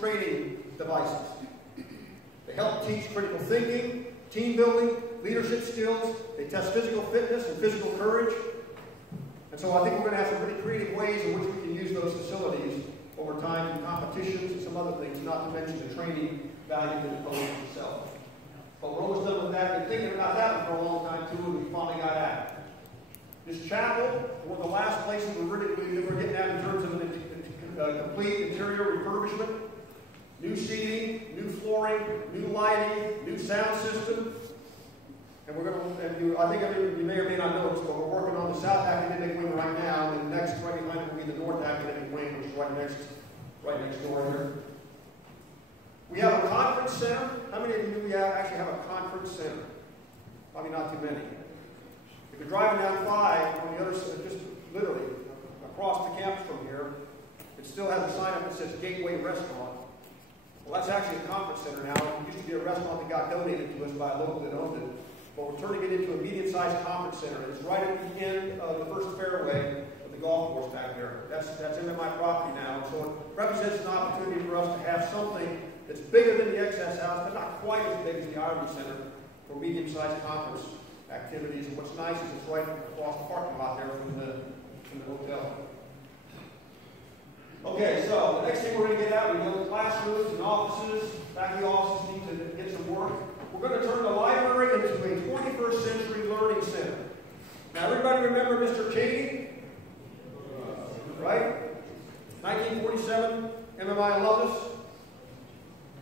training devices. They help teach critical thinking, team building, leadership skills. They test physical fitness and physical courage. And so I think we're going to have some pretty creative ways in which we can use those facilities over time in competitions and some other things, not to mention the training value to the coach itself. But we're almost done with that. Been thinking about that one for a long time too, and we finally got at it. This chapel, one of the last places we're getting at in terms of a complete interior refurbishment, new seating, new flooring, new lighting, new sound system. And we're going to, I think you may or may not know this, but we're working on the South Academic Wing right now, and the next right behind it will be the North Academic Wing, which is right next door here. We have a conference center. How many of you actually have a conference center? Probably not too many. If you're driving down 5 on the other side, just literally across the campus from here, it still has a sign up that says Gateway Restaurant. Well, that's actually a conference center now. It used to be a restaurant that got donated to us by a local that owned it. But we're turning it into a medium-sized conference center. It's right at the end of the first fairway of the golf course back there. That's into my property now. So it represents an opportunity for us to have something that's bigger than the XS House, but not quite as big as the Irving Center for medium-sized conference activities. And what's nice is it's right across the parking lot there from the hotel. Okay, so the next thing we're going to get at, we know the classrooms and offices, faculty offices need to get some work. We're going to turn the library into a 21st century learning center. Now, everybody remember Mr. Cheney? Right? 1947, MMI Loveless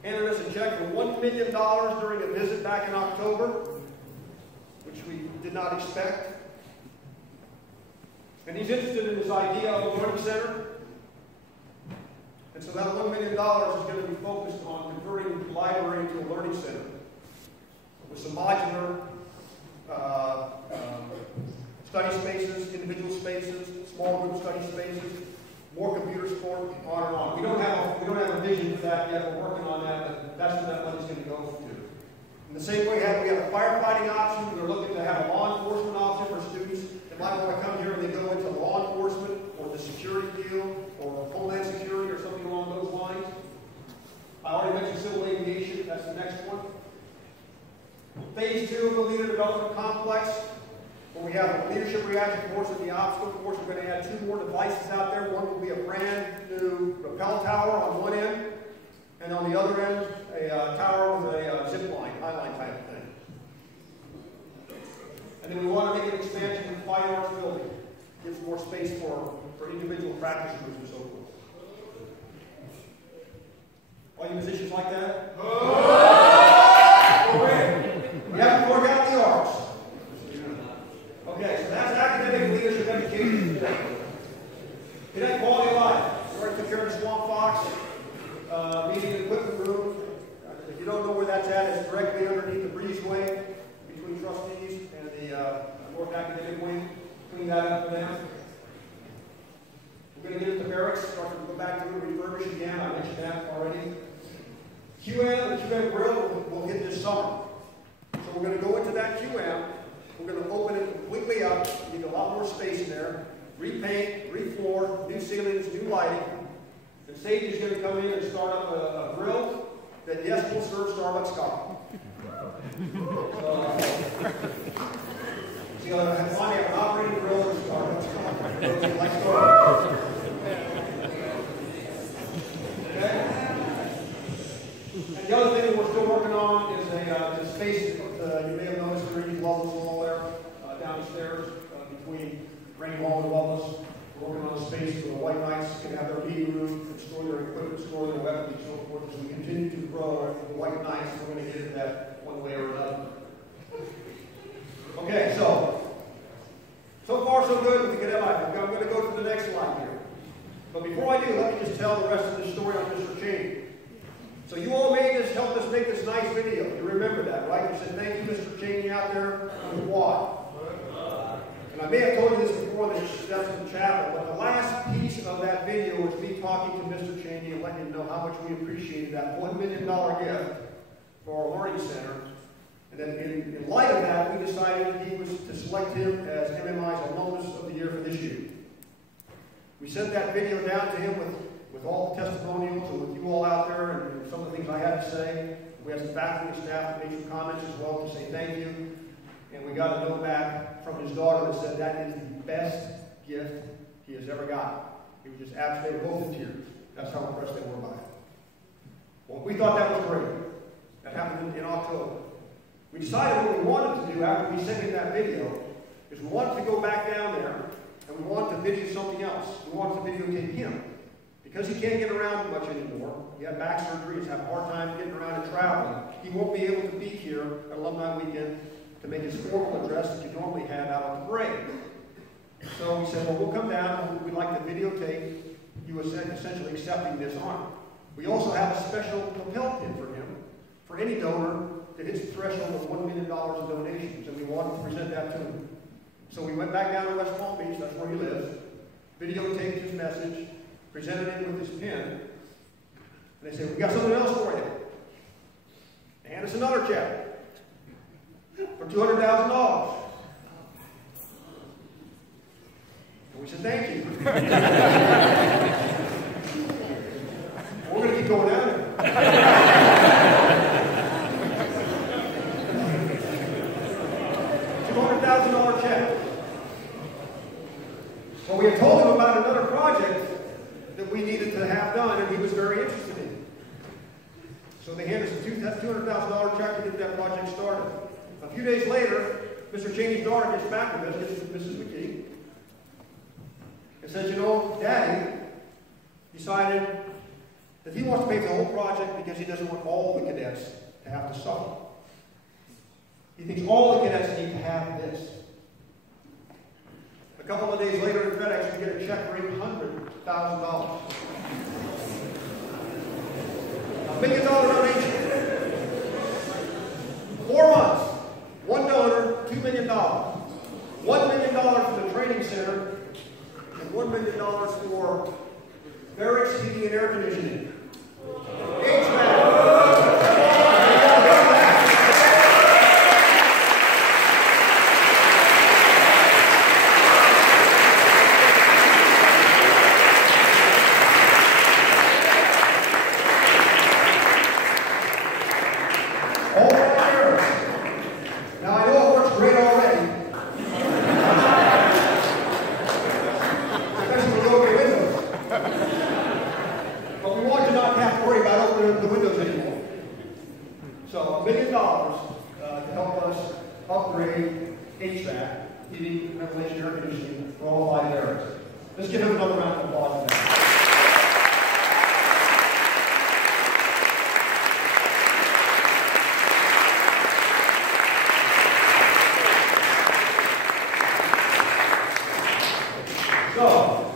handed us a check for $1 million during a visit back in October, which we did not expect. And he's interested in this idea of a learning center. And so that $1 million is going to be focused on converting the library into a learning center with some modular study spaces, individual spaces, small group study spaces, more computer support, on and on. We don't have a vision for that yet. We're working on that, but that's where that money's going to go to. In the same way, we have a firefighting option. We're looking to have a law enforcement option for students that might want to come here and they go into law enforcement or the security field or homeland security or something along those lines. I already mentioned civil aviation. That's the next one. Phase 2 of the leader development complex, where we have a leadership reaction course and the obstacle course. We're going to add 2 more devices out there. One will be a brand new rappel tower on one end, and on the other end, a tower with a zip line, highline type of thing. And then we want to make an expansion in the fine arts building. Gives more space for individual practice groups and so forth. All you musicians like that? We have to work out the arts. Okay, so that's academic leadership education today. Today, quality of life. We already took care of the Swamp Fox meeting and equipment room. If you don't know where that's at, it's directly underneath the breezeway between trustees and the North Academic Wing. Clean that up for them. We're going to get into barracks, start to go back to refurbish again. I mentioned that already. QM, the QM grill will hit this summer. So we're going to go into that QM. We're going to open it completely up. We need a lot more space in there. Repaint, refloor, new ceilings, new lighting. The stage is going to come in and start up a grill that, yes, will serve Starbucks coffee. So you'll finally have an operating grill for Starbucks coffee. Like Starbucks. Okay? And the other thing that we're still working on is a space that you may have noticed underneath Loveless Wall there, downstairs between Rain Hall and Loveless. We're working on a space where the White Knights can have their meeting room, and store their equipment, store their weapons, and so forth. As we continue to grow the White Knights, we're going to get into that one way or another. Okay, so far so good with the cadet life. I'm going to go to the next slide here. But before I do, let me just tell the rest of the story on Mr. Cheney. So you all helped us make this nice video. You remember that, right? You said, thank you, Mr. Cheney, out there on the quad. And I may have told you this before, that's in the chapel, but the last piece of that video was me talking to Mr. Cheney and letting him know how much we appreciated that $1 million gift for our learning center. And then in light of that, we decided he was to select him as MMI's Alumnus of the Year for this year. We sent that video down to him with with all the testimonials and with you all out there and some of the things I had to say. We had some faculty and staff that made some comments as well to say thank you. And we got a note back from his daughter that said that is the best gift he has ever got. He was just absolutely both in tears. That's how impressed they were by it. Well, we thought that was great. That happened in October. We decided what we wanted to do after we sent him that video is we wanted to go back down there and we wanted to video something else. We wanted to videotape him. Because he can't get around much anymore, he had back surgery, he's having a hard time getting around and traveling, he won't be able to be here at Alumni Weekend to make his formal address that you normally have out on the parade. So we said, well, we'll come down and we'd like to videotape you essentially accepting this honor. We also have a special lapel pin for him, for any donor that hits the threshold of $1 million in donations, and we wanted to present that to him. So we went back down to West Palm Beach, that's where he lives, videotaped his message, presented him with his pen, and they said, we got something else for you. They hand us another check for $200,000. And we said, thank you. We're going to keep going down there. $200,000 check. Well, we had told him about another project that we needed to have done, and he was very interested in it. So they handed us a $200,000 check to get that project started. A few days later, Mr. Cheney's daughter gets back with us, Mrs. McKee, and says, you know, Daddy decided that he wants to pay for the whole project because he doesn't want all the cadets to have to suffer. He thinks all the cadets need to have this. A couple of days later in FedEx, we get a check for $800,000. $1 million donation. 4 months. One donor, $2 million. $1 million for the training center, and $1 million for barracks, heating, and air conditioning. HVAC. So $1 million to help us upgrade HVAC, heating, ventilation, air conditioning for all 5 barracks. Let's give him another round of applause for that. So,